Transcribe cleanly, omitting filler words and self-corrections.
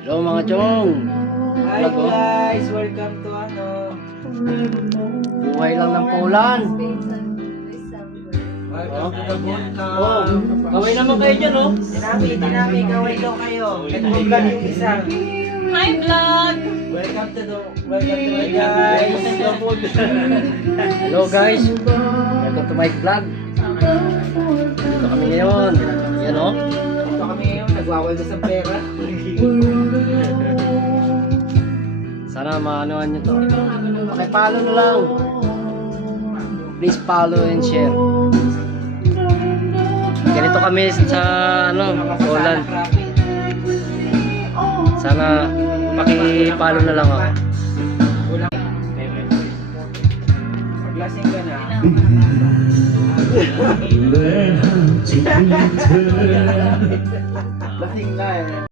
Hello mga chong. Hi guys, welcome to Buhay lang ng paulan. Welcome to the podcast. Oh, kaway naman kayo dyan, oh. Dinami, kaway daw kayo. Nag-vlog yung isa. Hi vlog! Welcome to the guys. Hello guys. Welcome to my vlog. Dito kami ngayon. Yan, oh. Ito kami ngayon, nagwawaldas ng pera. Sana maanoan nyo to. Pakipollow na lang. Please follow and share. Ganito kami sa Poland. Sana pakipollow na lang ako. Paglasing ka na. Lasing na eh.